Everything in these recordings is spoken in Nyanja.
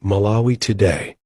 Malawi Today.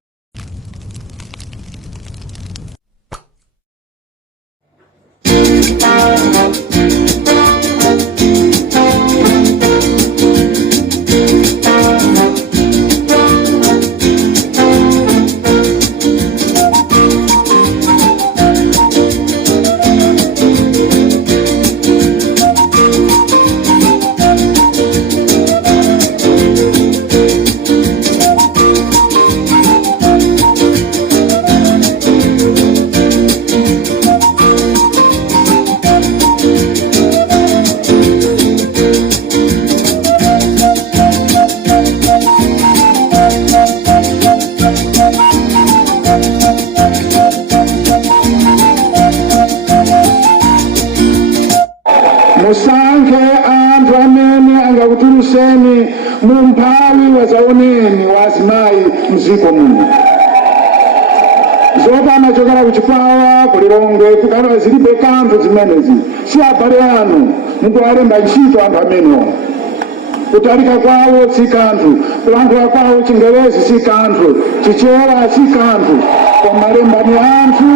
Musankhe anthu amene angakutulutseni mu mphawi wazaoneni wa azimayi mdziko muno. Zopanda chokera kuchikwawa kulilongwe kukhala zilibe kanthu zimenezi. Si abale anu mukuwalemba ntchito anthu amenewo. Kutalika kwawo si kanthu, kulankhula kwawo Chingerezi si kanthu, Chichewa si kanthu, koma malemba ni anthu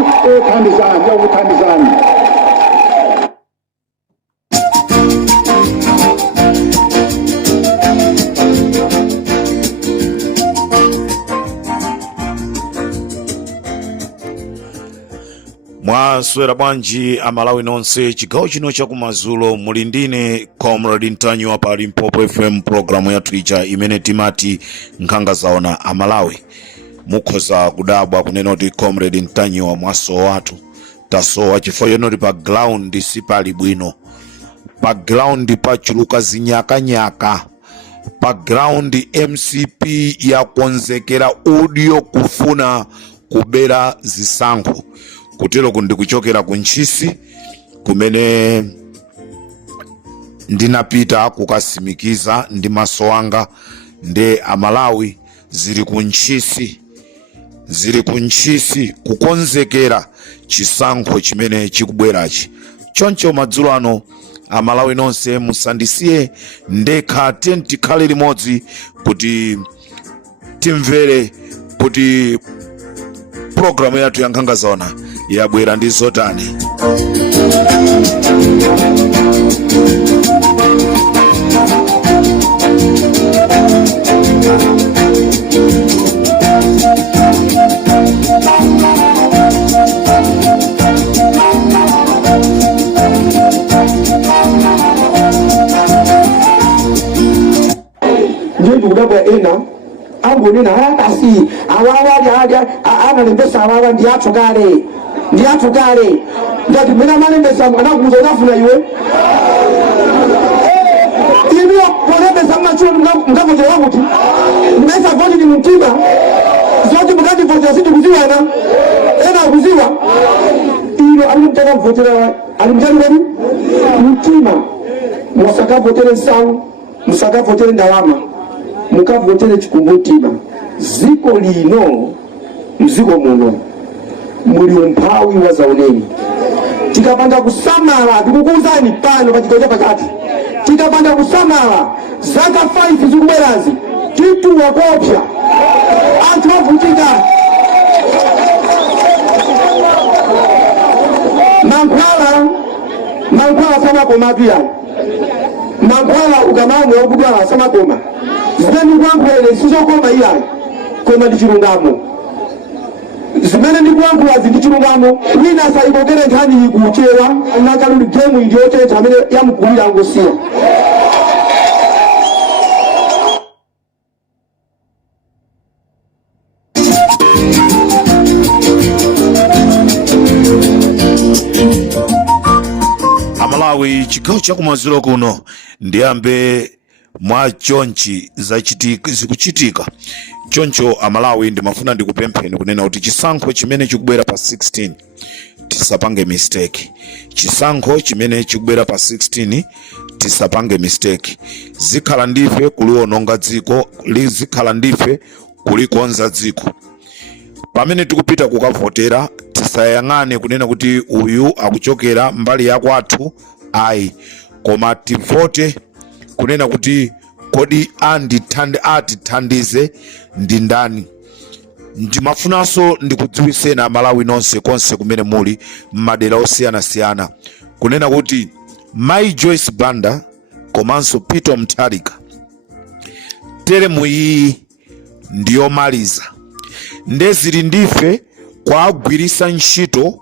okuthandizana. Mwaswera bwanji amalawi nonse chigawo chino chakumadzulo muli ndine Comrade Ntanyiwa pa Limpopo FM programu yathu ija imene timati nkhanga zaona amalawi. Mukhoza kudabwa kunena kuti Comrade Ntanyiwa mwasowa athu tasowa chifukwa chonoti pa ground sipali bwino, pa ground pachuluka zinyakanyaka, pa ground MCP yakonzekera audio kufuna kubera zisankho. Kutero kundi kuchokera kunchisi kumene ndinapita kukasimikiza ndi maso anga ndi amalawi ziri kunchisi kukonzekera chisankho chimene chikubwerachi. Choncho madzulo ano amalawi nonse musandisiye ndekha tikhale limodzi kuti timvere kuti programu yathu ya nkhanga zaona yabwera ndi zotani. Ndiyo kudabwa ena ambonena hatasi awawali analembesa awawa ndiyatukale ndati mena malembesa anakuza unafuna iwe iliyo polembesa machuo mkavote wanguti mkaisa voti ni mtima zoti mkati voti asiti kuziwa ena kuziwa ilo alimtaka mvotera alimtaka wani mtima mwasaka votere nsawu musaka votere ndalama mukavotere chikumbumtima. Ziko lino mziko muno muli umphawi wazaoneni. Tikapanda kusamala tikukuuzani pano pa chigawo chapakati, tikapanda kusamala zaka 5 zikubwerazi titu wakopya anthu wavutika. mankhwala samakoma pia, mankhwala ukamamwe wakudwala samakoma. Zimene ndikuyankhula sizokoma iyayi koma ndi chilungamo. Zimene ndikuyankhula ndi chilungamo. Wina sayikokere nkhani ikuchewa nakaluli gemu indiyoteta amene yamukulira ngosiya. Amalawi chigawo chakumadzulo kuno ndiyambe mwa chonchi zikuchitika. Choncho amalawi ndimafuna ndikupempheni kunena kuti chisankho chimene chikubwera pa 16 tisapange mistake. Chisankho chimene chikubwera pa 16 tisapange mistake. Zikhala ndife kuliwononga dziko, zikhala ndife kulikonza dziko. Pamene tikupita kukavotera tisayang'ane kunena kuti uyu akuchokera mbali ya kwathu ayi, koma tivote kunena kuti kodi atithandize ndi ndani. Ndimafunanso ndikudziwiseni Amalawi nonse konse kumene muli m'madera osiyanasiyana kunena kuti Mai Joyce Banda komanso Peter Mutharika teremu iyi ndiyomaliza, zili ndife kwa agwirisa ntchito,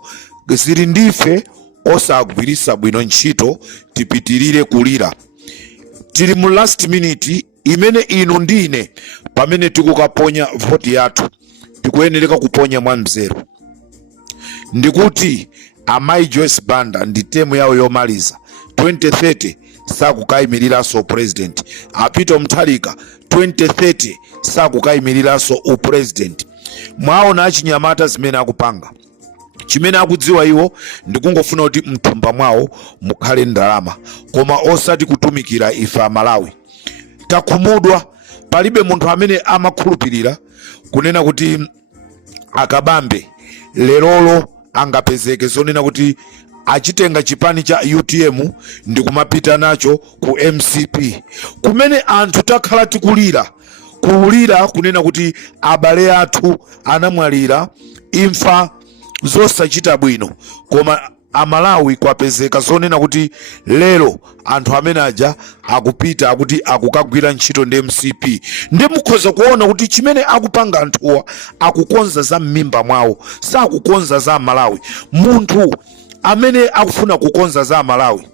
zili ndife osagwirisa bwino ntchito, tipitirire kulira. Tili mu last minute imene inu ndine pamene tikukaponya voti yathu tikuyenereka kuponya mwa mzero. Ndikuti Mai Joyce Banda ndi temu yawo yomaliza 2030 sakukayimiriranso president. Peter Mutharika 2030 sakukayimiriranso upresident. Mwaona achinyamata zimene akupanga. Chimene akudziwa iwo ndikungofuna kuti mthumba mwawo mukhale ndalama koma osati kutumikira ife Amalawi. Takhumudwa, palibe munthu amene amakhulupirira kunena kuti akabambe lerolo angapezeke zonena kuti achitenga chipani cha UTM ndi kumapita nacho ku MCP kumene anthu takhala tikulira kunena kuti abale athu anamwalira imfa zosachita bwino, koma Amalawi kwapezeka zonena kuti lero anthu amene aja akupita akuti akukagwira ntchito ndi MCP. Ndi mukhoza kuona kuti chimene akupanga anthuwa akukonza za mmimba mwawo, sakukonza za Amalawi. Munthu amene akufuna kukonza za Amalawi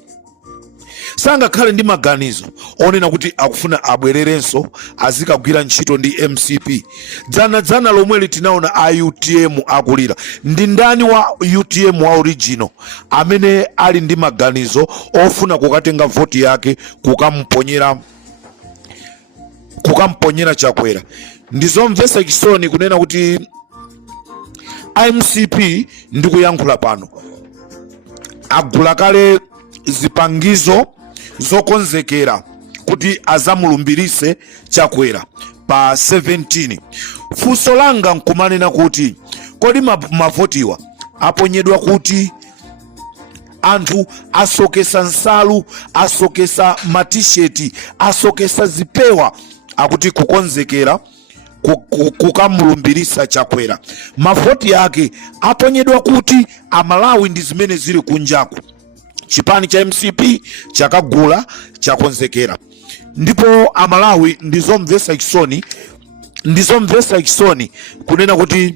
sangakhale ndi maganizo onena kuti akufuna abwererenso azikagwira ntchito ndi MCP. Dzana lomwe tinaona a UTM akulira. Ndi ndani wa UTM wa original amene ali ndi maganizo ofuna kukatenga voti yake kukamponyera Chakwera? Ndizomvetsa chisoni kunena kuti MCP ndikuyankhula pano agula kale zipangizo zokonzekera kuti azamulumbirise Chakwera pa 17. Funso langa nkumanena kuti kodi mavotiwa aponyedwa kuti anthu asokesa nsalu, asokesa matisheti, asokesa zipewa akuti kukonzekera kukamulumbirisa Chakwera. Mavoti yake aponyedwa kuti Amalawi ndi zimene zili kunjaku. Chipani cha MCP chakagula chakonzekera. Ndipo Amalawi ndizomvetsa chisoni kunena kuti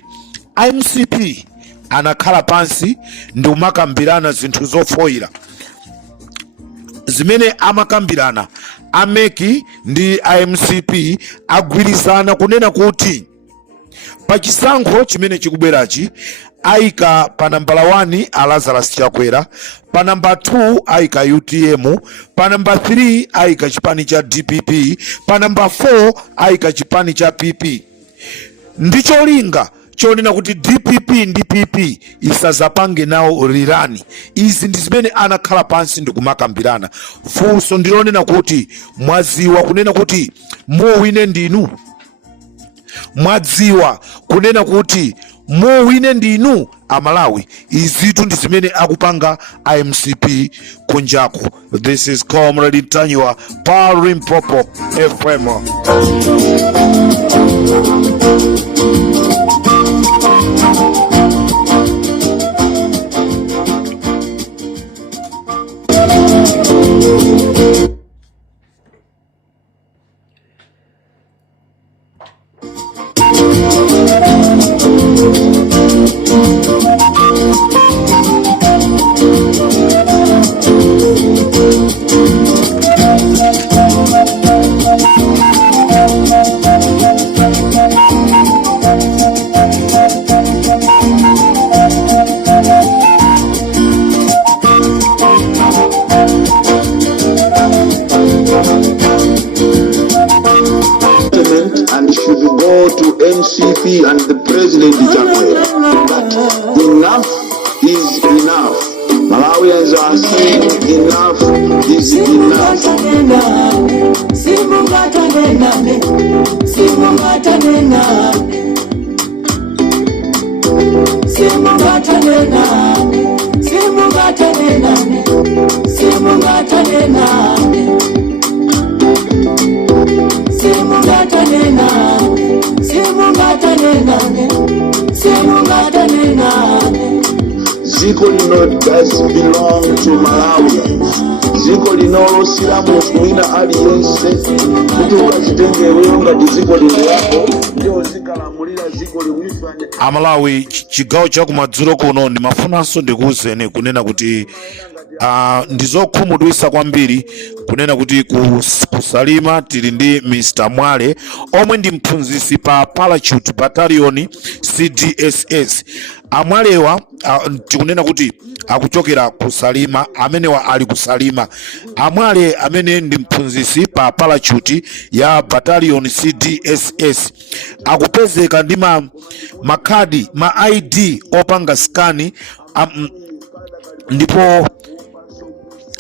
MCP anakhala pansi ndi umakambirana zinthu zofoira zimene amakambirana ameki ndi MCP agwirizana kunena kuti pachisankho chimene chikubwerachi aika pa nambala 1 a Lazarus Chakwera, pa namba 2 aika UTM, pa namba 3 aika chipani cha DPP, pa namba 4 aika chipani cha PP. Ndicho linga chonena kuti DPP ndi PP isazapange nawo rirani. Izi ndi zimene anakhala pansi ndi kumakambirana. Funso ndilonena kuti mwaziwa kunena kuti muwine ndinu. Mwadziwa kunena kuti muwine ndinu Amalawi. Izitu ndi zimene akupanga MCP kunjaku. This is Comrade Ntanywa pa Limpopo FM. MCP and the president Chakwera that enough is enough. Malawians are saying enough is enough. dziko lino does belong to Malawians. Dziko lino sila munthu wina aliyense kuti ukachitengeweyo ngati dziko lino lako ndio zikalamulira dziko liwifanye. Amalawi chigawo chakumadzulo kuno ndimafunanso ndikuwuzeni kunena kuti ndizokhumudwitsa kwambiri kunena kuti kusalima tili ndi Mr. Mwale omwe ndi mphunzitsi pa Parachute Battalion CDSS. Amwalewa tikunena kuti akuchokera kusalima, amenewa ali kusalima. Amwale amene ndi mphunzitsi pa Parachute ya Battalion CDSS akupezeka ndi makhadi ma ID opanga skani ndipo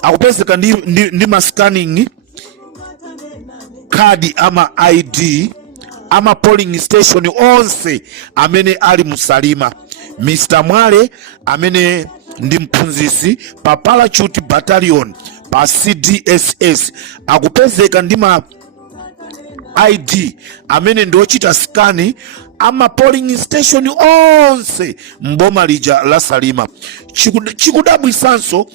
akupezeka ndi ma scanning kadi ama ID ama polling station onse amene ali musalima. Mr. Mwale amene ndi mphunzitsi pa Parachute Battalion pa CDSS akupezeka ndi ma ID amene ndiochita skani ama polling station onse mboma lija la Salima. Chikudabwisanso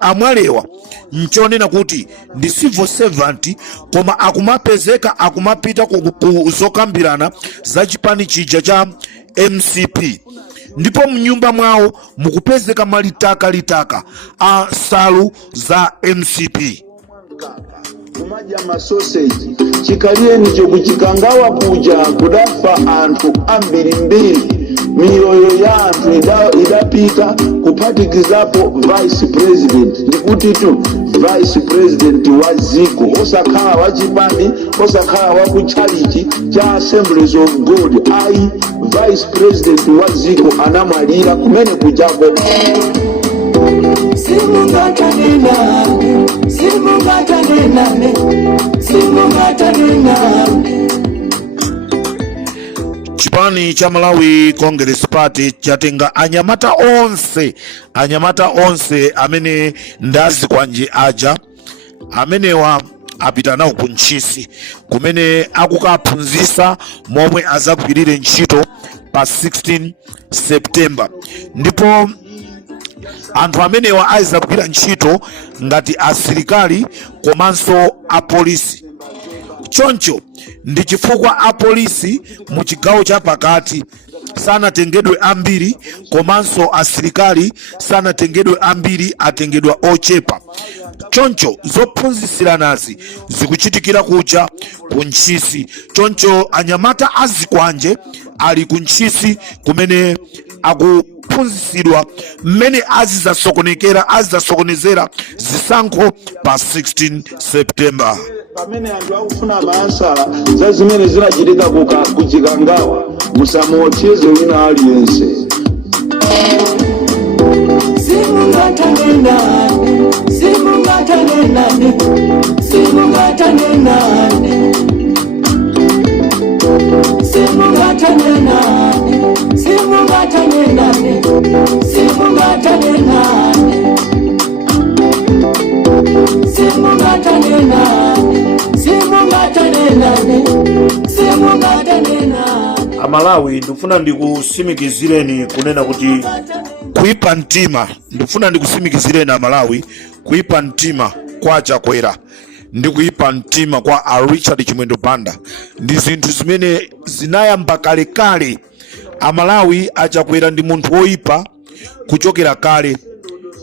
amwalewa nchonena kuti ndi civil servant koma akumapezeka akumapita ku zokambirana za chipani chija cha MCP, ndipo mnyumba mwawo mukupezeka litaka a salu za MCP. Kumaja masausage chikalie nicho kuchikangawa kuja kudafa anthu ambirimbiri, miyoyo ya anthu idapita kuphatikizapo vice president. Ndikuti tu vice president wa dziko osakhala wa chipani, osakhala wa kuchalichi cha Assemblies of God, ai vice president wa dziko anamwalira kumene kujako. Chipani cha Malawi Congress Party chatenga anyamata onse amene ndazi kwanje aja amenewa apita nawo ku ntchisi kumene akukaphunzitsa momwe azagwirire ntchito pa 16 September, ndipo anthu amenewa azagwira ntchito ngati asilikali komanso apolisi. Choncho ndi chifukwa apolisi mu chigawo cha pakati sanatengedwe ambiri komanso asilikali sanatengedwe ambiri, atengedwa ochepa. Choncho zophunzitsiranazi zikuchitikira kuja ku ntchisi. Choncho anyamata azikwanje ali ku ntchisi kumene akuphunzitsidwa mmene azizasokonezera zisankho pa 16 September. Pamene anthu akufuna maansala za zimene zinachitika kuchikangawa musamuopseze wina aliyense. Amalawi ndifuna ndikusimikizireni kunena kuti kuipa mtima, ndifuna ndikusimikizireni Amalawi kuipa mtima kwa Chakwera ndi kuipa mtima kwa Richard Chimwendo Banda ndi zinthu zimene zinayamba kale. Amalawi Chakwera ndi munthu woipa kuchokera kale,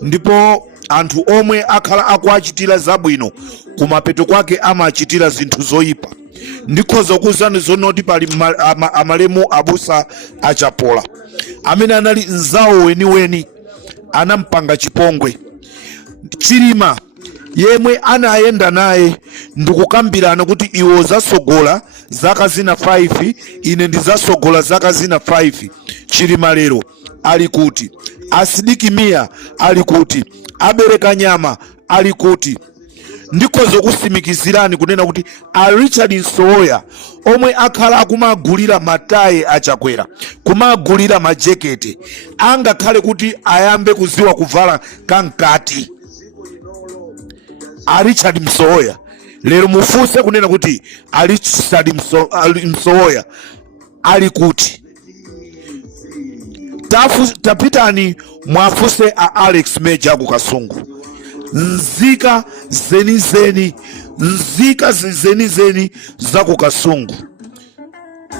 ndipo anthu omwe akhala akuachitira zabwino kumapeto kwake amachitira zinthu zoipa. Ndikhoza kuwuzani zonoti pali amalemu abusa achapola amene anali nzawo weniweni anampanga chipongwe. Chilima yemwe anayenda naye ndikukambirana kuti iwo zasogola zaka zina 5 ine ndizasogola zaka zina 5. Chilima lero ali kuti, Asidikimia ali kuti, abereka nyama ali kuti. Ndikhoza kusimikizirani kunena kuti Richard Nsowoya omwe akhala akumagulira mataye achakwera, kumagulira majekete, angakhale kuti ayambe kuziwa kuvala kankati. Richard Nsowoya lero mufunse kunena kuti Richard Nsowoya ali kuti. tapitani mwafuse a Alex Major ku Kasungu. Nzika zenizeni za ku Kasungu.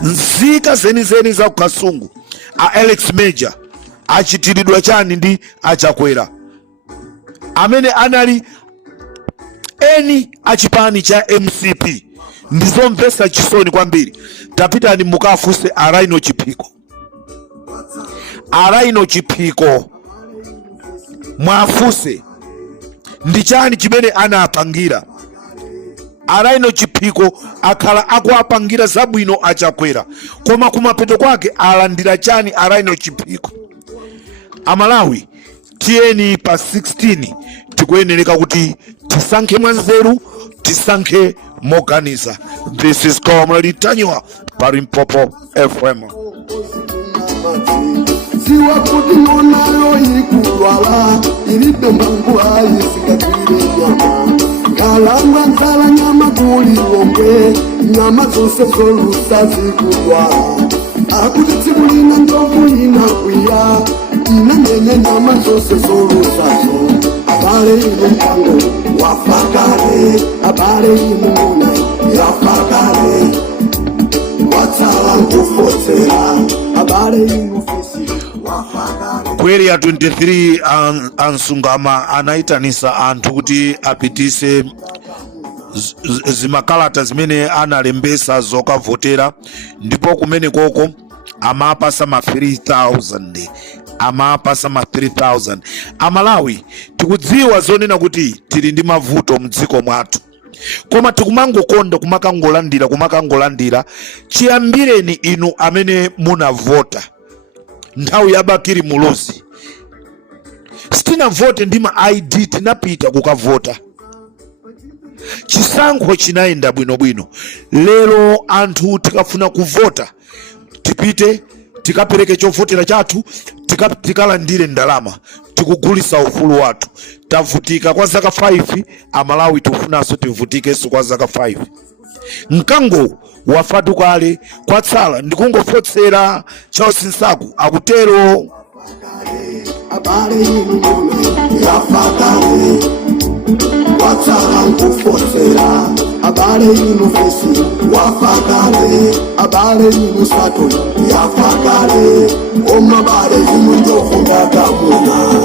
Nzika zenizeni za ku Kasungu. A Alex Major achitiridwa chani ndi achakwera amene anali eni achipani cha MCP. Ndizomvesa chisoni kwambiri. Tapitani mukafuse a Rhino Chipiko. A Rhino Chipiko mwafuse ndi chani chimene anapangira. A Rhino Chipiko akhala akuapangira zabwino achakwera, koma kumapeto kwake alandira chani a Rhino Chipiko. Amalawi, tieni pa 16 tikuyenereka kuti tisankhe mwanzeru, tisankhe moganiza. This is Comrade Tanywa pa Limpopo FM. Siwa kuti nonayo ikudwala ilipe mbangu ayisikatire nyama kalamba nzala nyama kuli ng'ombe nyama zose zolusa zikudwala akuti tibulina ndovu inakwiya inanyenye nyama zose zolusazo abale ino mpango wafakale abale ino muna yafakale watala nkufotera abale ino fisi. Kweli ya 23 ansungama anaitanisa anthu kuti apitise zimakalata zimene analembesa zokavotera, ndipo kumene koko amapasa ma 3000 amapasa ma 3000. Amalawi tikudziwa zonena kuti tili ndi mavuto mdziko mwathu, koma tikumangokonda kumakangolandira. Chiyambireni inu amene munavota nthawi ya Bakiri Muluzi. Sitina vote ndi ma ID, tinapita kukavota. Chisankho chinaenda bwinobwino. Lero anthu tikafuna kuvota tipite tikapereke chovotera chathu, tikalandire ndalama, tikugulisa ufulu wathu. Tavutika kwa zaka 5, Amalawi tufunaso tivutikeso kwa zaka 5. Mkango wafatu kale kwa tsala ndikungofotsera Charles Nsaku akutero. Abale inu yafakale watsala nkufotsera abale inu fesi wafakale abale inu sato yafakale omabale inu ndofu ngakamuna.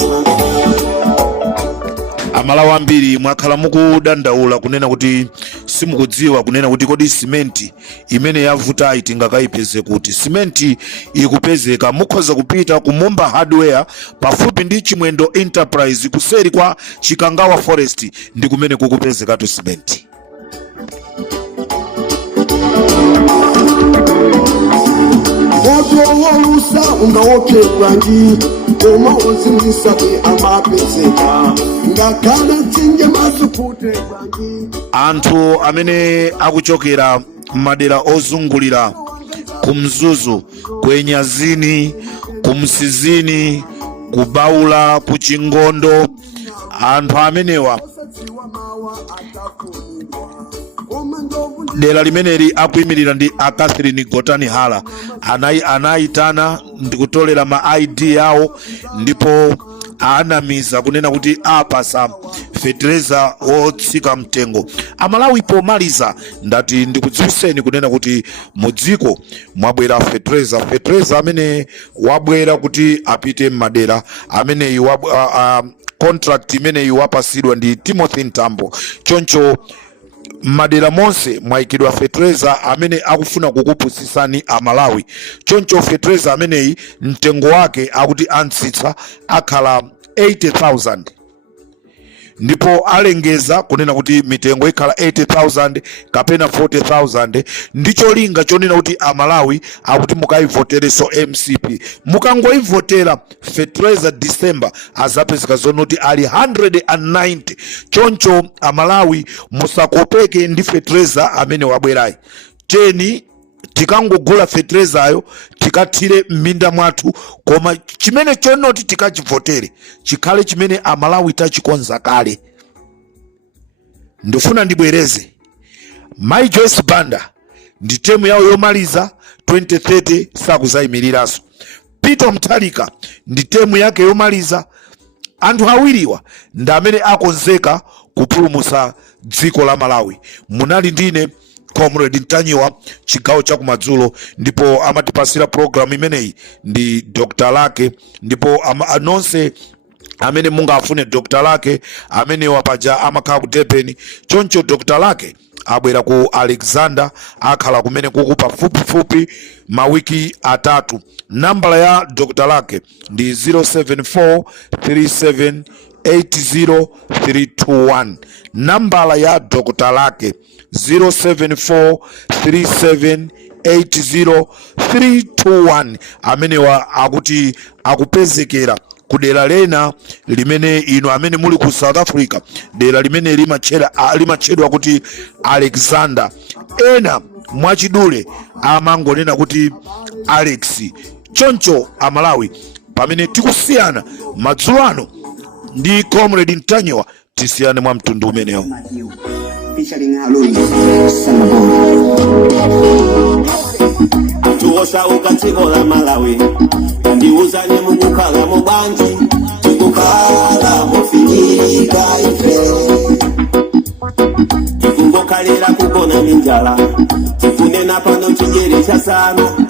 Amalawi ambiri mwakhala mukudandaula kunena kuti simukudziwa kunena kuti kodi simenti imene yavuta itingakaipeze kuti. Simenti ikupezeka, mukhoza kupita ku Mumba Hardware pafupi ndi Chimwendo Enterprise kuseri kwa Chikangawa Forest, ndi kumene kukupezeka tu simenti. Moto wolusa ungawoke kwangi koma ozimisa ki amapezeka ngakana chinje masukute kwangi. Anthu amene akuchokera madera ozungulira kumzuzu, kwenyazini, kumsizini, kubaula, kuchingondo, anthu amenewa dera limeneli akuimirira ndi a Catherine Gotani Hala anaitana ndikutolera ma ID yawo, ndipo anamiza kunena kuti apasa fetereza wotsika mtengo. Amalawi pomaliza ndati ndikudziwiseni kunena kuti mudziko mwabwera fetereza amene wabwera kuti apite madera amene contract imene iwapasidwa ndi Timothy Ntambo. Choncho madera monse mwaikidwa fetereza amene akufuna kukupusisani Amalawi. Choncho fetereza ameneyi mtengo wake akuti antsitsa akhala 80,000, ndipo alengeza kunena kuti mitengo ikhala 80,000 kapena 40,000. ndicho linga chonena kuti Amalawi akuti mukaivotereso MCP. Mukangoivotera fetereza December azapezeka zonoti ali 190. Choncho Amalawi musakopeke ndi fetereza amene wabwerayi. Cheni tikangogula feterezayo tikathire m'minda mwathu, koma chimene chonoti tikachivotere chikhale chimene Amalawi tachikonza kale. Ndifuna ndibwereze Mai Joyce Banda ndi temu yawo yomaliza 2030 sakuzayimiriranso. Peter Mutharika ndi temu yake yomaliza. Anthu awiriwa ndi amene akonzeka kupulumutsa dziko la Malawi. Munali ndine Comrade Ntanyiwa chigawo cha kumadzulo, ndipo amatipasira programu imeneyi ndi Dr. Lake, ndipo nonse amene mungafune Dr. Lake amene wapaja amakhala ku Durban. Choncho Dr. Lake abwera ku Alexander, akhala kumene kukupa fupi mawiki atatu. Nambala ya Dr. Lake ndi 07437803321. Nambala ya Dr. Lake 07437803321. amenewa akuti akupezekera kudera lena limene ino amene muli ku South Africa, dera limene limatchedwa kuti Alexander. Ena mwachidule amangonena kuti Alex. Choncho Amalawi, pamene tikusiyana madzulo ndi Comrade Ntanyiwa, tisiyane mwa mtundu umenewo. Tuosha ukatiko la Malawi, ndiuzane mukukhala mubanji, tikukhala mufinyika ife, tikungokalira kugona minjala, tikunena pano chijeri cha sana.